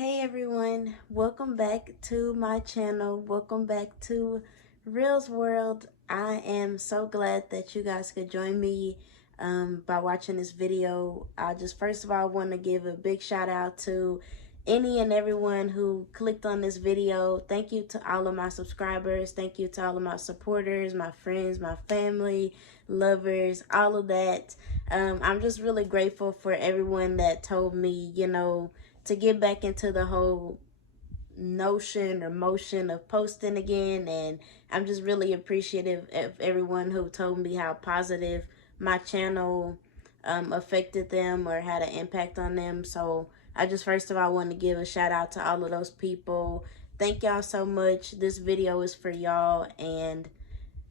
Hey everyone, welcome back to my channel. Welcome back to Real's World. I am so glad that you guys could join me by watching this video. I just first of all want to give a big shout out to any and everyone who clicked on this video. Thank you to all of my subscribers. Thank you to all of my supporters, my friends, my family, lovers, all of that. I'm just really grateful for everyone that told me, to get back into the whole notion or motion of posting again. And I'm just really appreciative of everyone who told me how positive my channel affected them or had an impact on them. So I just first of all want to give a shout out to all of those people. Thank y'all so much. This video is for y'all, and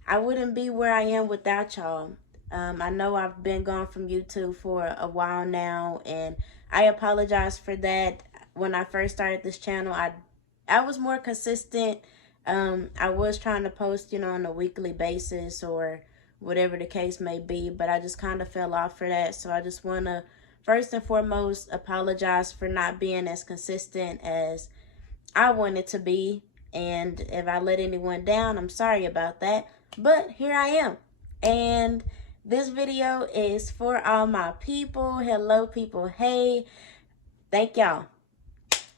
I wouldn't be where I am without y'all. I know I've been gone from YouTube for a while now, and I apologize for that. When I first started this channel, I was more consistent. I was trying to post, on a weekly basis or whatever the case may be, but I just kind of fell off for that. So I just want to first and foremost apologize for not being as consistent as I wanted to be. And if I let anyone down, I'm sorry about that. But here I am. And this video is for all my people. Hello, people. Hey, thank y'all.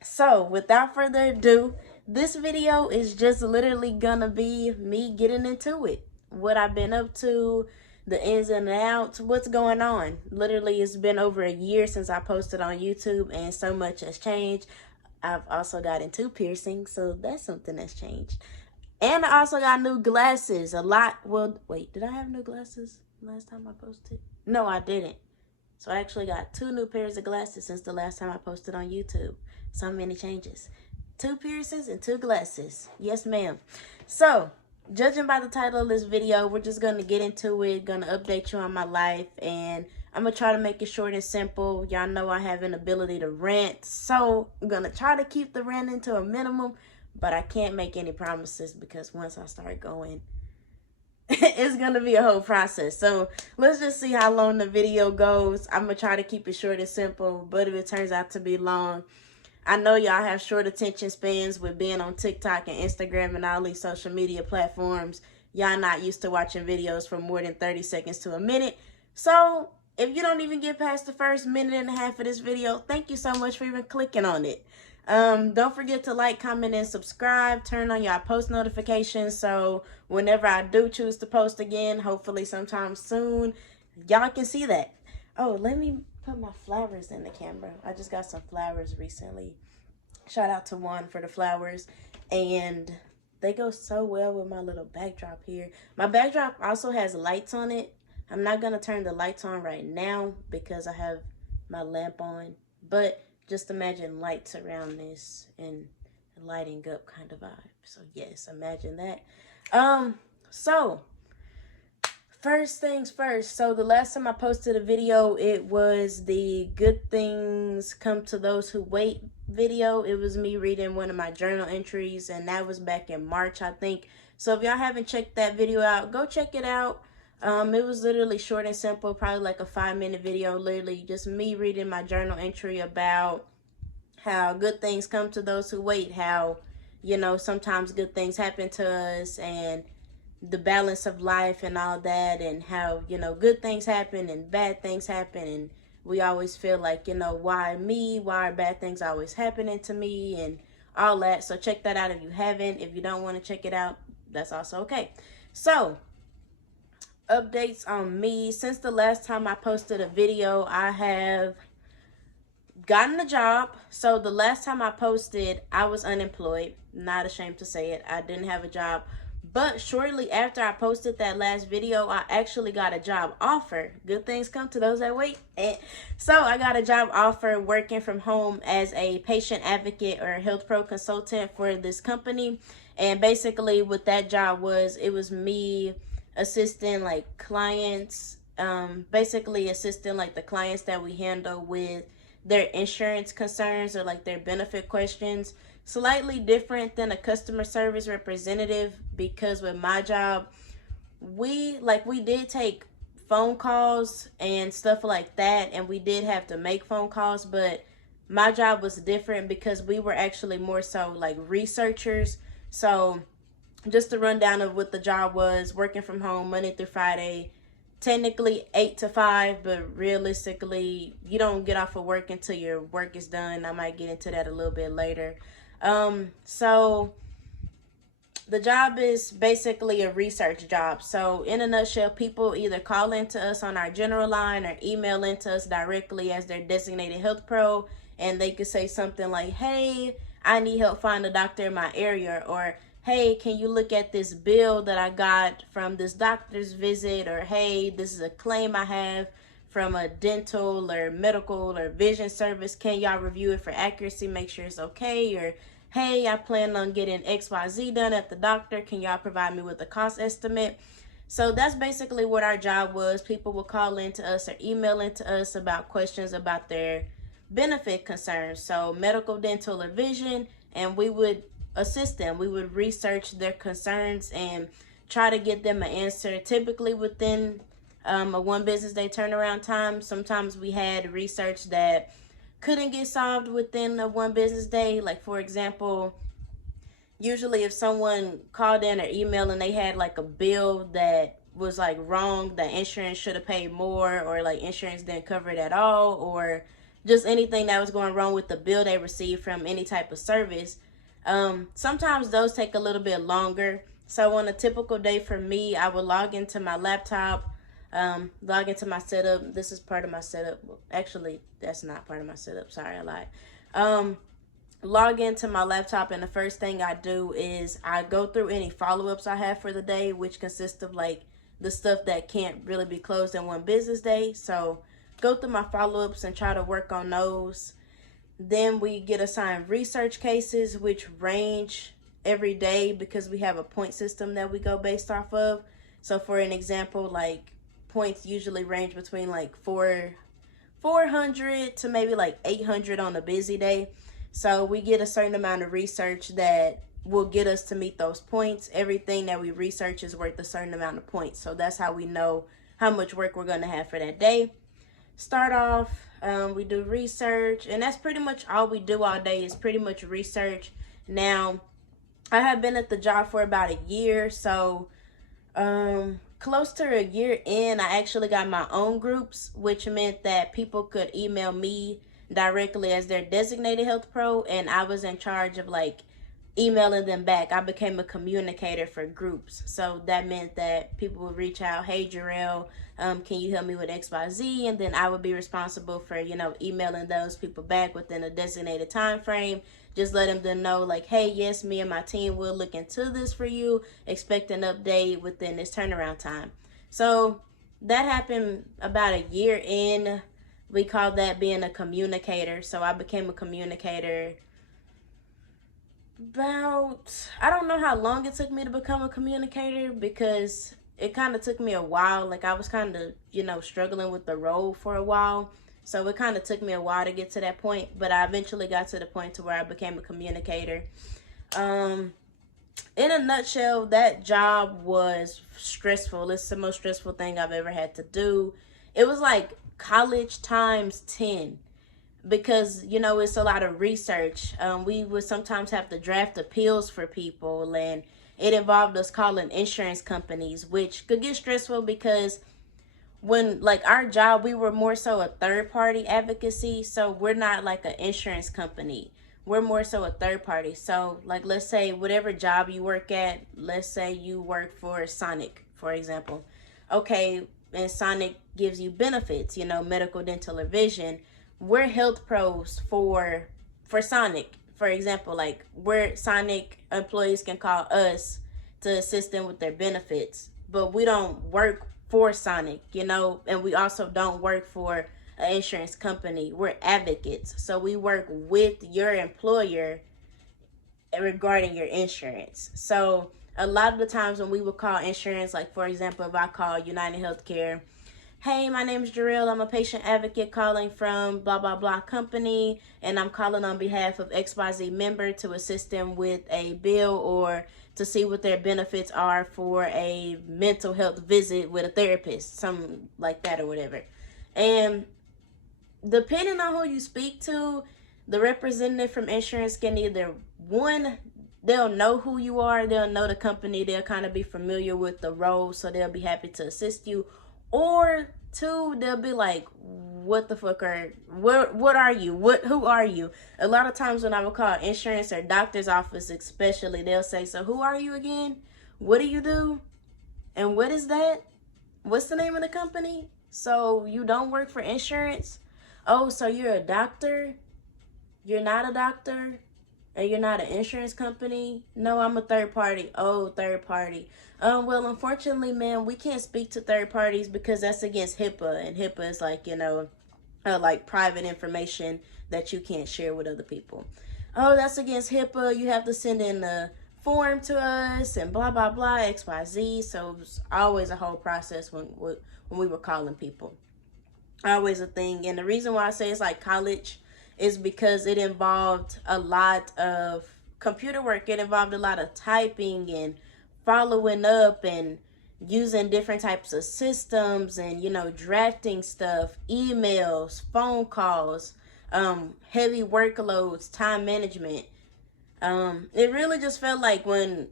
So without further ado, this video is just literally gonna be me getting into it. What I've been up to, the ins and outs, what's going on. Literally, it's been over a year since I posted on YouTube, and so much has changed. I've also gotten 2 piercings, so that's something that's changed. And I also got new glasses. A lot. Well, wait, did I have new glasses last time I posted? No, I didn't. So I actually got 2 new pairs of glasses since the last time I posted on YouTube. So many changes. 2 piercings and 2 glasses. Yes, ma'am. So, judging by the title of this video, we're just going to get into it. Going to update you on my life. And I'm going to try to make it short and simple. Y'all know I have an ability to rant. So, I'm going to try to keep the ranting to a minimum. But I can't make any promises because once I start going, it's going to be a whole process. So let's just see how long the video goes. I'm going to try to keep it short and simple. But if it turns out to be long, I know y'all have short attention spans with being on TikTok and Instagram and all these social media platforms. Y'all not used to watching videos for more than 30 seconds to a minute. So if you don't even get past the first minute and a half of this video, thank you so much for even clicking on it. Don't forget to like, comment, and subscribe. Turn on y'all post notifications so whenever I do choose to post again, hopefully sometime soon, y'all can see that. Oh, let me put my flowers in the camera. I just got some flowers recently. Shout out to Juan for the flowers. And they go so well with my little backdrop here. My backdrop also has lights on it. I'm not going to turn the lights on right now because I have my lamp on. But just imagine lights around this and lighting up kind of vibe. So yes, imagine that. So first things first. So the last time I posted a video, it was the Good Things Come to Those Who Wait video. It was me reading one of my journal entries, and that was back in March, I think. So if y'all haven't checked that video out, go check it out. It was literally short and simple, probably like a 5-minute video, literally just me reading my journal entry about how good things come to those who wait, how, sometimes good things happen to us, and the balance of life and all that, and how, good things happen and bad things happen, and we always feel like, why me? Why are bad things always happening to me? And all that. So check that out if you haven't. If you don't want to check it out, that's also okay. So updates on me. Since the last time I posted a video, I have gotten a job. So the last time I posted, I was unemployed. Not ashamed to say it. I didn't have a job. But shortly after I posted that last video, I actually got a job offer. Good things come to those that wait. So I got a job offer working from home as a patient advocate or health pro consultant for this company. And basically what that job was, it was me assisting like clients, basically assisting like the clients that we handle with their insurance concerns or like their benefit questions. Slightly different than a customer service representative, because with my job, we did take phone calls and stuff like that, and we did have to make phone calls, but my job was different because we were actually more so like researchers. So just to run down of what the job was: working from home Monday through Friday, technically 8 to 5, but realistically you don't get off of work until your work is done. I might get into that a little bit later. So the job is basically a research job. So in a nutshell, people either call into us on our general line or email into us directly as their designated health pro, and they could say something like, hey, I need help find a doctor in my area, or hey, can you look at this bill that I got from this doctor's visit, or hey, this is a claim I have from a dental or medical or vision service. Can y'all review it for accuracy, make sure it's okay? Or hey, I plan on getting XYZ done at the doctor. Can y'all provide me with a cost estimate? So that's basically what our job was. People would call into us or email into us about questions about their benefit concerns. So medical, dental, or vision, and we would assist them. We would research their concerns and try to get them an answer, typically within a 1 business day turnaround time. Sometimes we had research that couldn't get solved within a 1 business day. Like, for example, usually if someone called in or emailed and they had like a bill that was like wrong, that insurance should have paid more, or like insurance didn't cover it at all, or just anything that was going wrong with the bill they received from any type of service, sometimes those take a little bit longer. So on a typical day for me, I would log into my laptop, log into my setup. This is part of my setup. Actually, that's not part of my setup. Sorry, I lied. Log into my laptop, and the first thing I do is I go through any follow-ups I have for the day, which consists of like the stuff that can't really be closed in 1 business day. So go through my follow-ups and try to work on those. Then we get assigned research cases, which range every day because we have a point system that we go based off of. So for an example, like points usually range between like 400 to maybe like 800 on a busy day. So we get a certain amount of research that will get us to meet those points. Everything that we research is worth a certain amount of points. So that's how we know how much work we're going to have for that day. Start off, we do research, and that's pretty much all we do all day is pretty much research. Now, I have been at the job for about a year, so close to a year in, I actually got my own groups, which meant that people could email me directly as their designated health pro, and I was in charge of like emailing them back. I became a communicator for groups. So that meant that people would reach out, hey Jarrell, can you help me with XYZ? And then I would be responsible for, emailing those people back within a designated time frame. Just letting them know like, hey, yes, me and my team will look into this for you. Expect an update within this turnaround time. So that happened about a year in. We call that being a communicator. So I became a communicator I don't know how long it took me to become a communicator, because it kind of took me a while. Like I was kind of, struggling with the role for a while. So it kind of took me a while to get to that point, but I eventually got to the point to where I became a communicator. In a nutshell, that job was stressful. It's the most stressful thing I've ever had to do. It was like college times 10. Because, it's a lot of research. We would sometimes have to draft appeals for people, and it involved us calling insurance companies, which could get stressful because when, like, our job, we were more so a third-party advocacy, so we're not like an insurance company. We're more so a third party. So, like, let's say whatever job you work at, let's say you work for Sonic, for example. Okay, and Sonic gives you benefits, medical, dental, or vision. We're health pros for Sonic. For example, like where Sonic employees can call us to assist them with their benefits, but we don't work for Sonic, and we also don't work for an insurance company. We're advocates. So we work with your employer regarding your insurance. So a lot of the times when we would call insurance, like for example, if I call United Healthcare, hey, my name is Jarrell. I'm a patient advocate calling from blah, blah, blah company, and I'm calling on behalf of XYZ member to assist them with a bill or to see what their benefits are for a mental health visit with a therapist, something like that or whatever. And depending on who you speak to, the representative from insurance can either, one, they'll know who you are, they'll know the company, they'll kind of be familiar with the role, so they'll be happy to assist you. Or two, they'll be like, what the fuck are, what are you? Who are you? A lot of times when I would call insurance or doctor's office especially, they'll say, so who are you again? What do you do? And what is that? What's the name of the company? So you don't work for insurance? Oh, so you're a doctor? You're not a doctor? And you're not an insurance company? No, I'm a third party. Oh, third party. Well, unfortunately, man, we can't speak to third parties because that's against HIPAA. And HIPAA is like, like private information that you can't share with other people. Oh, that's against HIPAA. You have to send in a form to us and blah, blah, blah, XYZ. So it was always a whole process when we were calling people. Always a thing. And the reason why I say it's like college is because it involved a lot of computer work. It involved a lot of typing and following up and using different types of systems and, drafting stuff, emails, phone calls, heavy workloads, time management. It really just felt like when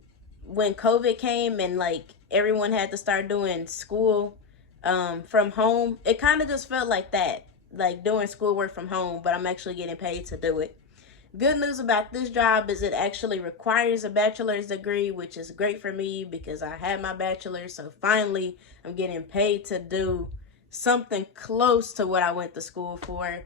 COVID came and like everyone had to start doing school from home, it kind of just felt like that, like doing schoolwork from home, but I'm actually getting paid to do it. Good news about this job is it actually requires a bachelor's degree, which is great for me because I had my bachelor's. So finally, I'm getting paid to do something close to what I went to school for.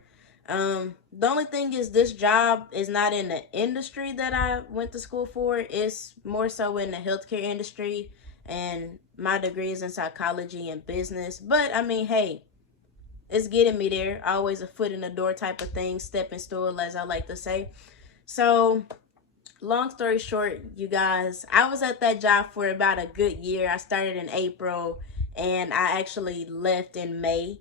The only thing is this job is not in the industry that I went to school for. It's more so in the healthcare industry, and my degree is in psychology and business. But I mean, hey, it's getting me there. Always a foot in the door type of thing, stepping stool, as I like to say. So, long story short, you guys, I was at that job for about a good year. I started in April, and I actually left in May.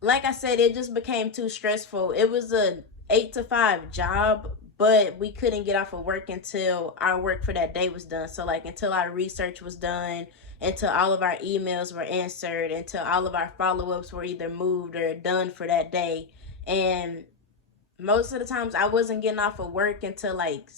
Like I said, it just became too stressful. It was a 8 to 5 job, but we couldn't get off of work until our work for that day was done. So, like, until our research was done, until all of our emails were answered, until all of our follow-ups were either moved or done for that day. And most of the times I wasn't getting off of work until like,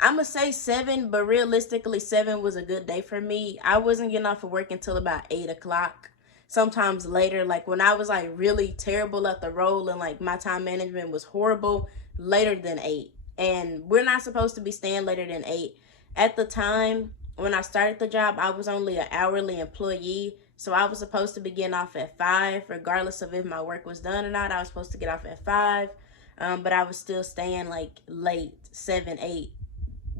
I'm gonna say 7, but realistically 7 was a good day for me. I wasn't getting off of work until about 8 o'clock, sometimes later. Like when I was like really terrible at the role and like my time management was horrible, later than 8. And we're not supposed to be staying later than 8. At the time when I started the job, I was only an hourly employee. So I was supposed to be getting off at 5, regardless of if my work was done or not. I was supposed to get off at 5, but I was still staying like late, 7, 8.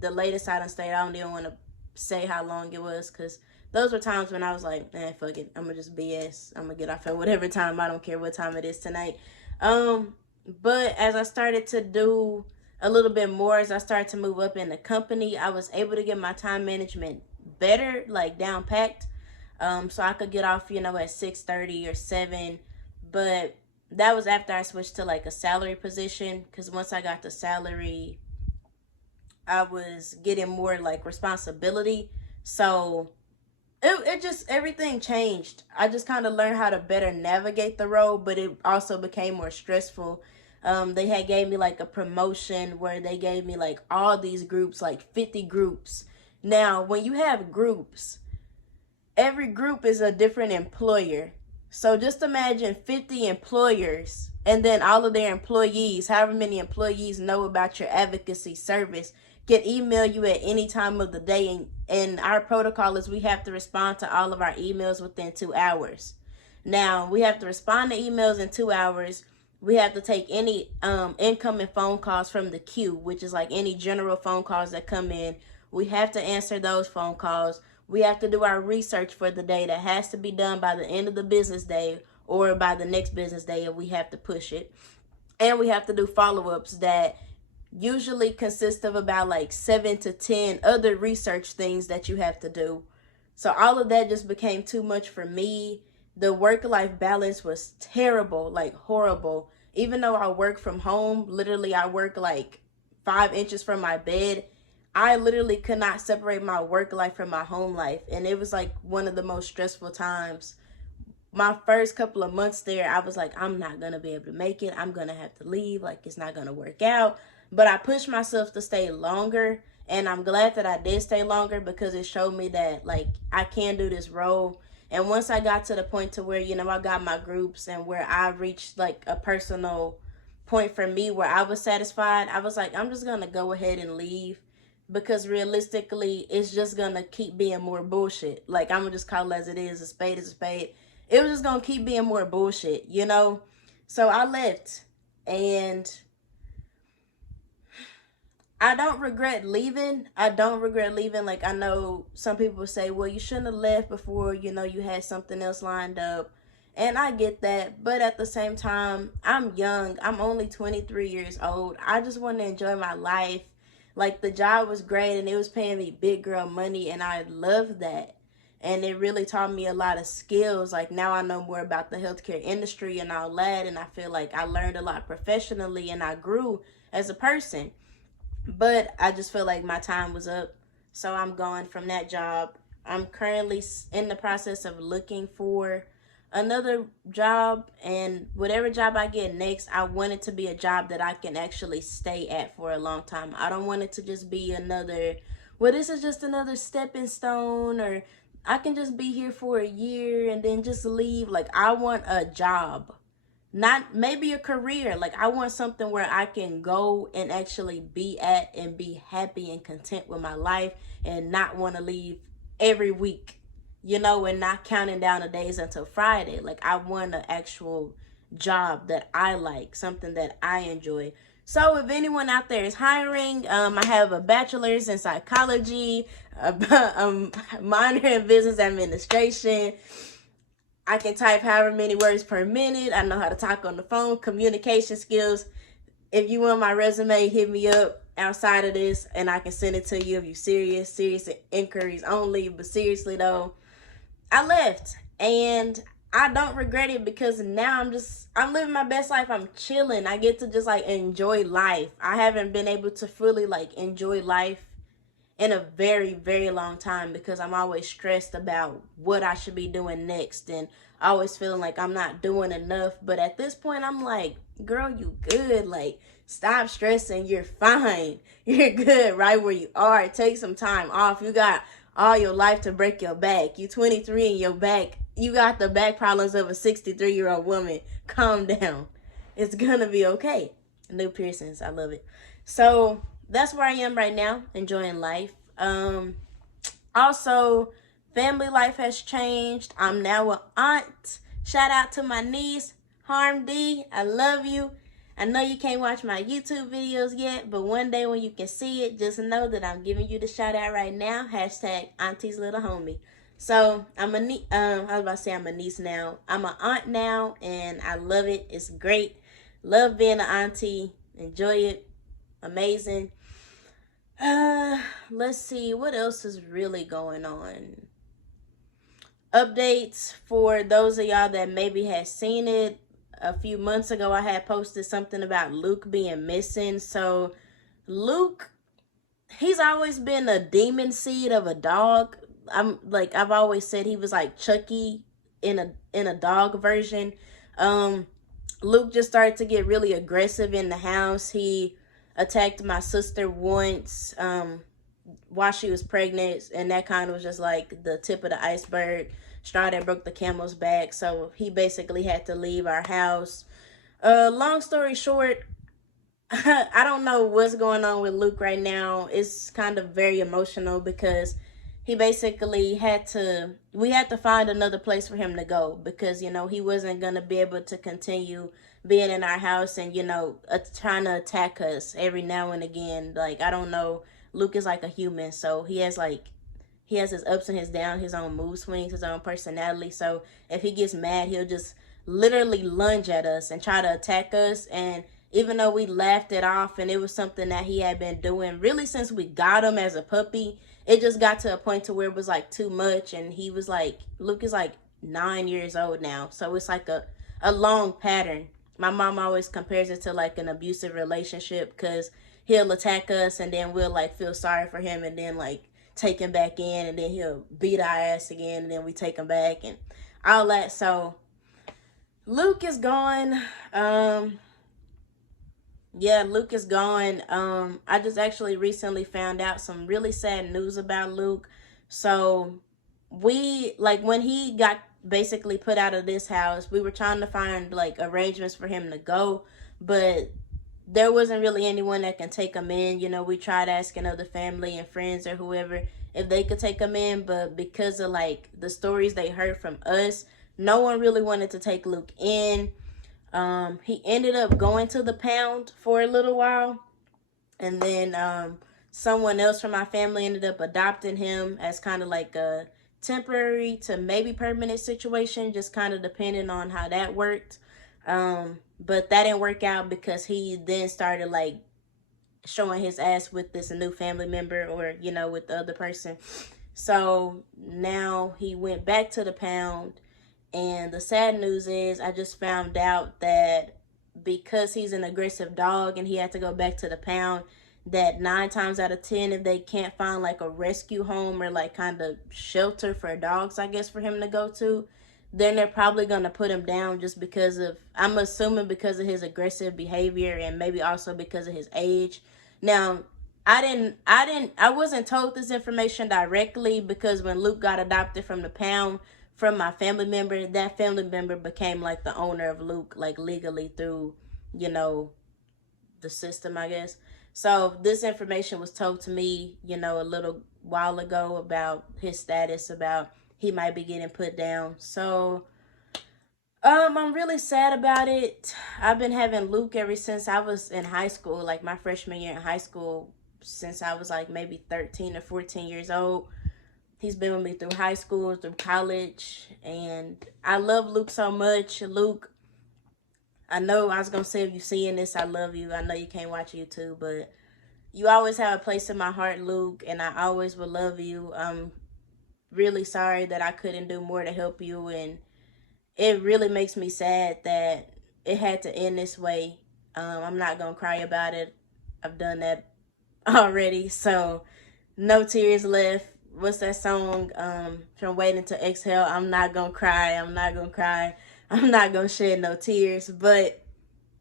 The latest I done stayed, I don't even want to say how long it was, because those were times when I was like, man, fuck it, I'm going to just BS. I'm going to get off at whatever time. I don't care what time it is tonight. But as I started to do a little bit more, as I started to move up in the company, I was able to get my time management better, like down packed. So I could get off, at 6:30 or 7. But that was after I switched to like a salary position, because once I got the salary, I was getting more like responsibility. So it just, everything changed. I just kind of learned how to better navigate the role, but it also became more stressful. They had gave me like a promotion where they gave me like all these groups, like 50 groups. Now, when you have groups, every group is a different employer. So just imagine 50 employers and then all of their employees, however many employees know about your advocacy service, can email you at any time of the day. And our protocol is we have to respond to all of our emails within 2 hours. Now, we have to respond to emails in 2 hours. We have to take any incoming phone calls from the queue, which is like any general phone calls that come in. We have to answer those phone calls. We have to do our research for the day. That has to be done by the end of the business day or by the next business day if we have to push it. And we have to do follow-ups that usually consist of about like 7 to 10 other research things that you have to do. So all of that just became too much for me. The work-life balance was terrible, like horrible. Even though I work from home, literally I work like 5 inches from my bed, I literally could not separate my work life from my home life. And it was like one of the most stressful times my first couple of months there, I was like, I'm not gonna be able to make it. I'm gonna have to leave. Like, it's not gonna work out. But I pushed myself to stay longer, and I'm glad that I did stay longer because it showed me that like I can do this role. And once I got to the point to where, you know, I got my groups and where I reached like a personal point for me where I was satisfied, I was like, I'm just gonna go ahead and leave, because realistically it's just gonna keep being more bullshit. Like, I'm gonna just call it as it is a spade. It was just gonna keep being more bullshit, you know? So I left, and I don't regret leaving. I don't regret leaving. Like, I know some people say, well, you shouldn't have left before, you know, you had something else lined up. And I get that. But at the same time, I'm young. I'm only 23 years old. I just want to enjoy my life. Like, the job was great and it was paying me big girl money, and I loved that. And it really taught me a lot of skills. Like, now I know more about the healthcare industry and all that. And I feel like I learned a lot professionally and I grew as a person. But I just feel like my time was up. So I'm gone from that job. I'm currently in the process of looking for another job. And whatever job I get next, I want it to be a job that I can actually stay at for a long time. I don't want it to just be another, well, this is just another stepping stone, or I can just be here for a year and then just leave. Like, I want a job. Not maybe a career. Like, I want something where I can go and actually be at and be happy and content with my life, and not want to leave every week, you know, and not counting down the days until Friday. Like, I want an actual job that I like, something that I enjoy. So if anyone out there is hiring, I have a bachelor's in psychology, a minor in business administration. I can type however many words per minute. I know how to talk on the phone, communication skills. If you want my resume, hit me up outside of this and I can send it to you if you're serious. Serious inquiries only. But seriously though, I left and I don't regret it, because now I'm living my best life. I'm chilling. I get to just like enjoy life. I haven't been able to fully like enjoy life in a very, very long time, because I'm always stressed about what I should be doing next, and always feeling like I'm not doing enough. But at this point, I'm like, girl, you good. Like, stop stressing. You're fine. You're good right where you are. Take some time off. You got all your life to break your back. You 23 and your back, you got the back problems of a 63-year-old woman. Calm down. It's gonna be okay. New piercings. I love it. So that's where I am right now, enjoying life. Also, family life has changed. I'm now an aunt. Shout out to my niece, Harm D. I love you. I know you can't watch my YouTube videos yet, but one day when you can see it, just know that I'm giving you the shout out right now. Hashtag Auntie's little homie. So I was about to say I'm a niece now. I'm an aunt now, and I love it. It's great. Love being an auntie. Enjoy it. Amazing. Let's see what else is really going on. Updates for those of y'all that maybe had seen it. A few months ago, I had posted something about Luke being missing. So Luke, he's always been a demon seed of a dog. I've always said he was like Chucky in a dog version. Luke just started to get really aggressive in the house. He attacked my sister once while she was pregnant, and that kind of was just like the tip of the iceberg, straw that broke the camel's back. So he basically had to leave our house. Long story short, I don't know what's going on with Luke right now. It's kind of very emotional, because he basically we had to find another place for him to go, because, you know, he wasn't going to be able to continue being in our house and, you know, trying to attack us every now and again. Like, I don't know. Luke is like a human, so he has his ups and his downs, his own mood swings, his own personality. So if he gets mad, he'll just literally lunge at us and try to attack us. And even though we laughed it off and it was something that he had been doing really since we got him as a puppy, it just got to a point to where it was like too much. And he was like, Luke is like 9 years old now, so it's like a long pattern. My mom always compares it to like an abusive relationship, because he'll attack us and then we'll like feel sorry for him and then like take him back in, and then he'll beat our ass again and then we take him back and all that. So Luke is gone. Yeah, Luke is gone. I just actually recently found out some really sad news about Luke. So we, like, when he got basically put out of this house, we were trying to find like arrangements for him to go, but there wasn't really anyone that can take him in. You know, we tried asking other family and friends or whoever if they could take him in, but because of like the stories they heard from us, no one really wanted to take Luke in. He ended up going to the pound for a little while, and then someone else from my family ended up adopting him as kind of like a temporary to maybe permanent situation, just kind of depending on how that worked. But that didn't work out because he then started like showing his ass with this new family member, or you know, with the other person. So now he went back to the pound, and the sad news is I just found out that because he's an aggressive dog and he had to go back to the pound, that 9 times out of 10, if they can't find like a rescue home or like kind of shelter for dogs, I guess, for him to go to, then they're probably going to put him down, just because of, I'm assuming, because of his aggressive behavior and maybe also because of his age. Now, I wasn't told this information directly, because when Luke got adopted from the pound from my family member, that family member became like the owner of Luke, like legally through, you know, the system, I guess. So this information was told to me, you know, a little while ago about his status, about he might be getting put down. So I'm really sad about it. I've been having Luke ever since I was in high school, like my freshman year in high school, since I was like maybe 13 or 14 years old. He's been with me through high school, through college, and I love Luke so much. Luke, I know I was going to say, if you're seeing this, I love you. I know you can't watch YouTube, but you always have a place in my heart, Luke, and I always will love you. I'm really sorry that I couldn't do more to help you, and it really makes me sad that it had to end this way. I'm not going to cry about it. I've done that already, so no tears left. What's that song from Waiting to Exhale? I'm not gonna cry. I'm not gonna cry. I'm not gonna shed no tears. But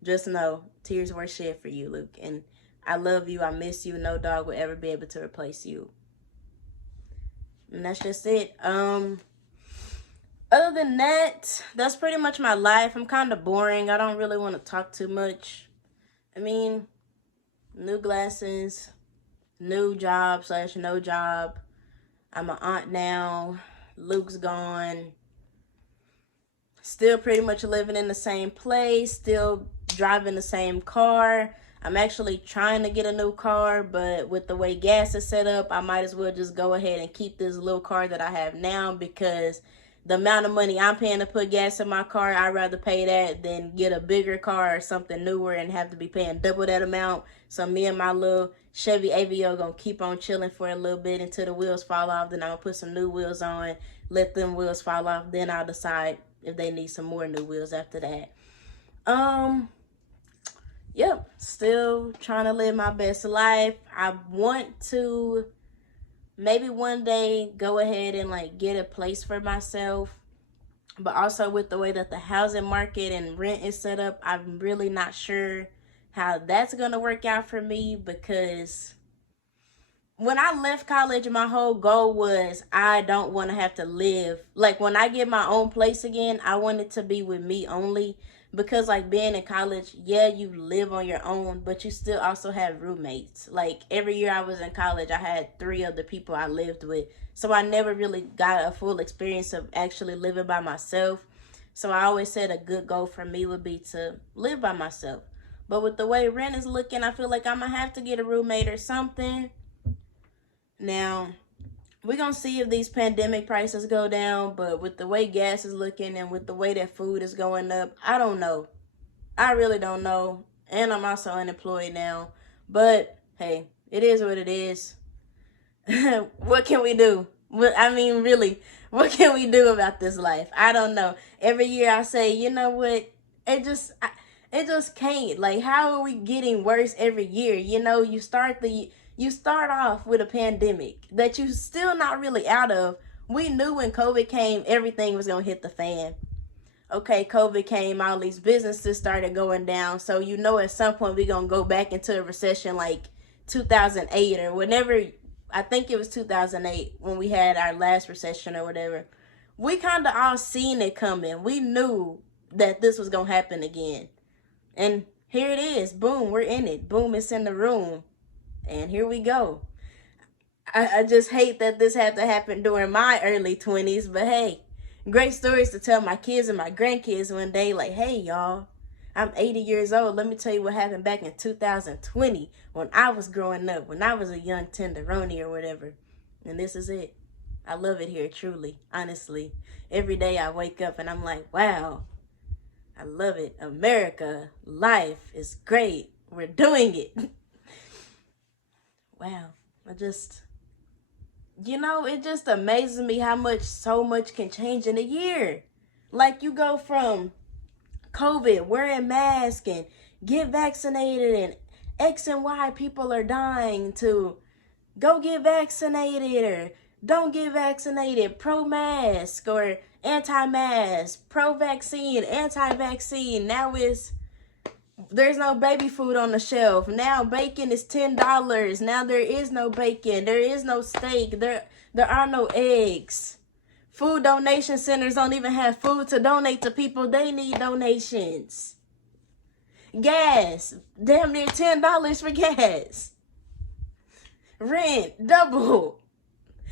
just know, tears were shed for you, Luke. And I love you. I miss you. No dog will ever be able to replace you. And that's just it. Other than that, that's pretty much my life. I'm kind of boring. I don't really want to talk too much. I mean, new glasses, new job / no job. I'm an aunt now. Luke's gone. Still pretty much living in the same place. Still driving the same car. I'm actually trying to get a new car, but with the way gas is set up, I might as well just go ahead and keep this little car that I have now, because the amount of money I'm paying to put gas in my car, I'd rather pay that than get a bigger car or something newer and have to be paying double that amount. So me and my little Chevy AVO gonna keep on chilling for a little bit until the wheels fall off. Then I'm gonna put some new wheels on, let them wheels fall off. Then I'll decide if they need some more new wheels after that. Yep, still trying to live my best life. I want to maybe one day go ahead and like get a place for myself, but also with the way that the housing market and rent is set up, I'm really not sure how that's gonna work out for me, because when I left college, my whole goal was I don't want to have to live. Like, when I get my own place again, I want it to be with me only. Because, like, being in college, yeah, you live on your own, but you still also have roommates. Like, every year I was in college, I had 3 other people I lived with. So I never really got a full experience of actually living by myself. So I always said a good goal for me would be to live by myself. But with the way rent is looking, I feel like I'm going to have to get a roommate or something. Now, we're going to see if these pandemic prices go down, but with the way gas is looking and with the way that food is going up, I don't know. I really don't know. And I'm also unemployed now. But, hey, it is what it is. What can we do? I mean, really, what can we do about this life? I don't know. Every year I say, you know what? It just can't. Like, how are we getting worse every year? You know, you start off with a pandemic that you still not really out of. We knew when COVID came, everything was going to hit the fan. okay, COVID came, all these businesses started going down. So, you know, at some point we're going to go back into a recession like 2008 or whenever. I think it was 2008 when we had our last recession or whatever. We kind of all seen it coming. We knew that this was going to happen again. And here it is. Boom, we're in it. Boom, it's in the room. And here we go. I just hate that this had to happen during my early 20s. But hey, great stories to tell my kids and my grandkids one day. Like, hey, y'all, I'm 80 years old. Let me tell you what happened back in 2020 when I was growing up, when I was a young tenderoni or whatever. And this is it. I love it here, truly, honestly. Every day I wake up and I'm like, wow, I love it. America, life is great. We're doing it. Wow. It just amazes me how so much can change in a year. Like, you go from COVID, wearing masks and get vaccinated and X and Y people are dying to go get vaccinated or don't get vaccinated, pro-mask or anti-mask, pro-vaccine, anti-vaccine. Now there's no baby food on the shelf. Now bacon is $10. Now there is no bacon. There is no steak. There are no eggs. Food donation centers don't even have food to donate to people. They need donations. Gas, damn near $10 for gas. Rent, double.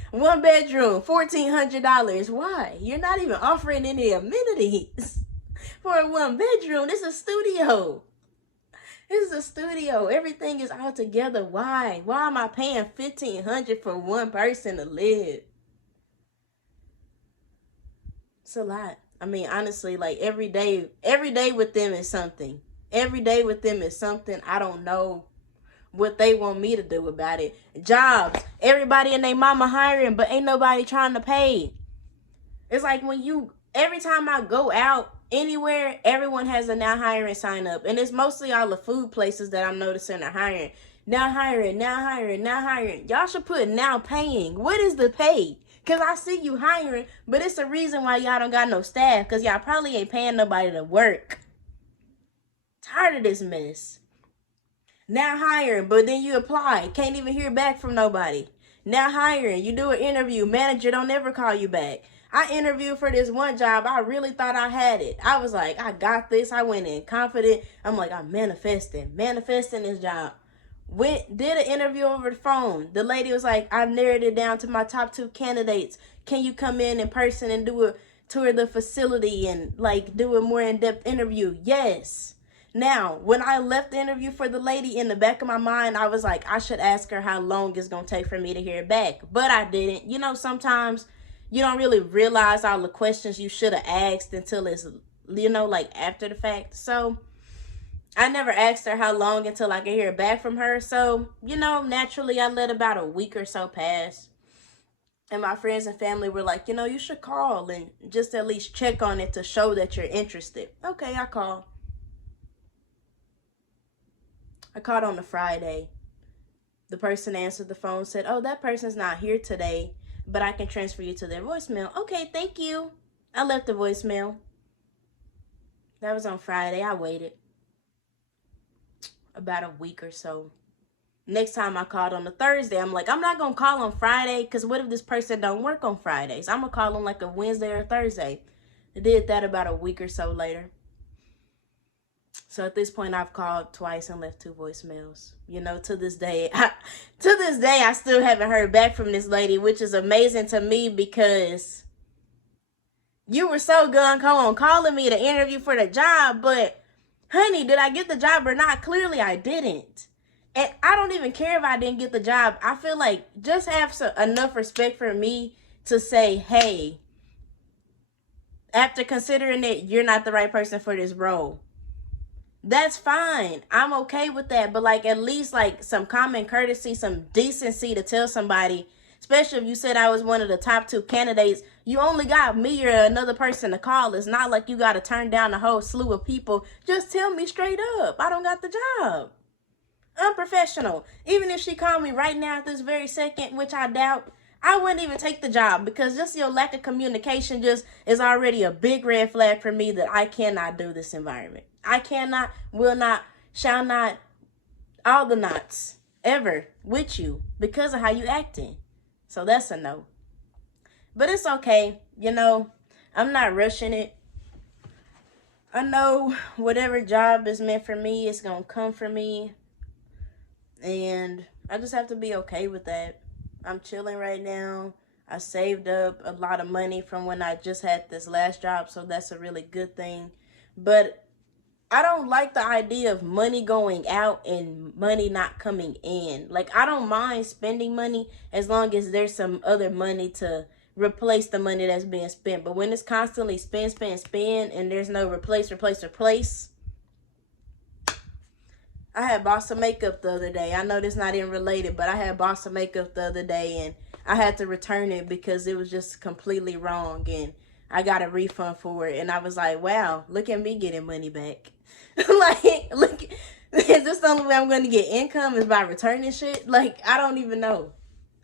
1 bedroom, $1,400. Why? You're not even offering any amenities for a 1 bedroom. This is a studio. This is a studio. Everything is all together. Why? Why am I paying $1,500 for one person to live? It's a lot. I mean, honestly, like every day with them is something. Every day with them is something. I don't know what they want me to do about it. Jobs. Everybody and their mama hiring, but ain't nobody trying to pay. It's like every time I go out anywhere, everyone has a now hiring sign up. And it's mostly all the food places that I'm noticing are hiring. Now hiring, now hiring, now hiring. Y'all should put now paying. What is the pay? Because I see you hiring, but it's a reason why y'all don't got no staff. Because y'all probably ain't paying nobody to work. Tired of this mess. Now hiring, but then you apply. Can't even hear back from nobody. Now hiring, you do an interview. Manager don't ever call you back. I interviewed for this one job. I really thought I had it. I was like, I got this. I went in confident. I'm like, I'm manifesting this job. Did an interview over the phone. The lady was like, I've narrowed it down to my top 2 candidates. Can you come in person and do a tour of the facility and like do a more in-depth interview? Yes. Now, when I left the interview for the lady, in the back of my mind, I was like, I should ask her how long it's going to take for me to hear back. But I didn't. You know, sometimes you don't really realize all the questions you should have asked until it's, like after the fact. So I never asked her how long until I could hear back from her. So, naturally I let about a week or so pass. And my friends and family were like, you should call and just at least check on it to show that you're interested. Okay, I called. I called on a Friday. The person answered the phone, said, oh, that person's not here today, but I can transfer you to their voicemail. Okay, thank you. I left the voicemail. That was on Friday. I waited about a week or so. Next time I called on a Thursday, I'm like, I'm not going to call on Friday because what if this person don't work on Fridays? I'm going to call on like a Wednesday or Thursday. I did that about a week or so later. So at this point, I've called twice and left 2 voicemails. To this day, I still haven't heard back from this lady, which is amazing to me because you were so gung-ho on calling me to interview for the job. But, honey, did I get the job or not? Clearly, I didn't. And I don't even care if I didn't get the job. I feel like just have enough respect for me to say, hey, after considering it, you're not the right person for this role. That's fine. I'm okay with that. But like at least like some common courtesy, some decency to tell somebody, especially if you said I was one of the top 2 candidates, you only got me or another person to call. It's not like you got to turn down a whole slew of people. Just tell me straight up, I don't got the job. Unprofessional. Even if she called me right now at this very second, which I doubt, I wouldn't even take the job, because just your lack of communication just is already a big red flag for me that I cannot do this environment. I cannot, will not, shall not, all the nots ever with you because of how you acting. So that's a no. But it's okay. You know, I'm not rushing it. I know whatever job is meant for me, it's going to come for me. And I just have to be okay with that. I'm chilling right now. I saved up a lot of money from when I just had this last job, so that's a really good thing. But I don't like the idea of money going out and money not coming in. Like, I don't mind spending money as long as there's some other money to replace the money that's being spent. But when it's constantly spend, and there's no replace, I had bought some makeup the other day. I know this not even related, but I had bought some makeup the other day and I had to return it because it was just completely wrong, and I got a refund for it. And I was like, wow, look at me getting money back. Like, look, is this the only way I'm going to get income, is by returning shit? Like, I don't even know.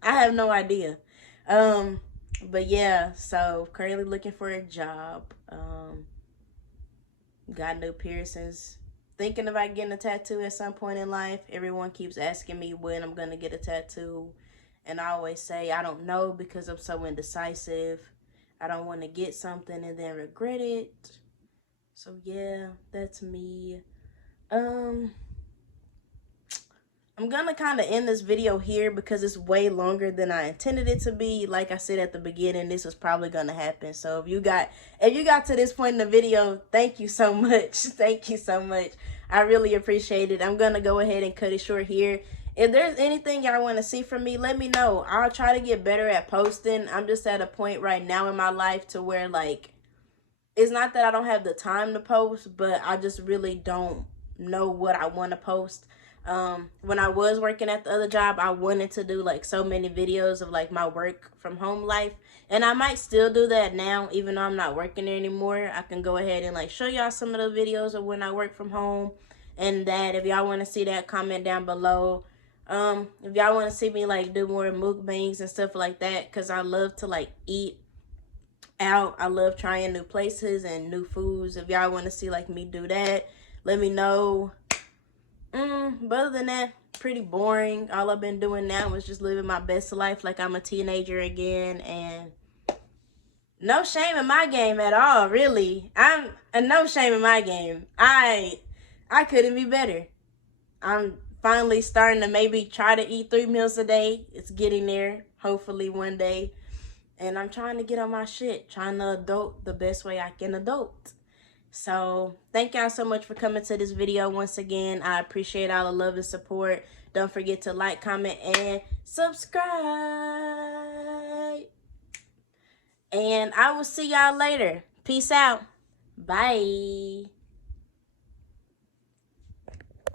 I have no idea. But yeah, so currently looking for a job. Got new piercings. Thinking about getting a tattoo at some point in life. Everyone keeps asking me when I'm going to get a tattoo. And I always say I don't know because I'm so indecisive. I don't want to get something and then regret it. So yeah, that's me. I'm gonna kind of end this video here because it's way longer than I intended it to be. Like I said at the beginning, this was probably gonna happen. So if you got to this point in the video, thank you so much. Thank you so much. I really appreciate it. I'm gonna go ahead and cut it short here. If there's anything y'all want to see from me, let me know. I'll try to get better at posting. I'm just at a point right now in my life to where, like, it's not that I don't have the time to post, but I just really don't know what I want to post. When I was working at the other job, I wanted to do like so many videos of like my work from home life, and I might still do that now, even though I'm not working there anymore. I can go ahead and like show y'all some of the videos of when I work from home, and that if y'all want to see that, comment down below. If y'all want to see me like do more mukbangs and stuff like that, because I love to like eat out. I love trying new places and new foods. If y'all want to see like me do that, let me know. But other than that, pretty boring. All I've been doing now is just living my best life like I'm a teenager again, and no shame in my game at all, really. I'm no shame in my game. I couldn't be better. I'm finally starting to maybe try to eat 3 meals a day. It's getting there, hopefully one day. And I'm trying to get on my shit, trying to adult the best way I can adult. So thank y'all so much for coming to this video once again. I appreciate all the love and support. Don't forget to like, comment, and subscribe. And I will see y'all later. Peace out. Bye.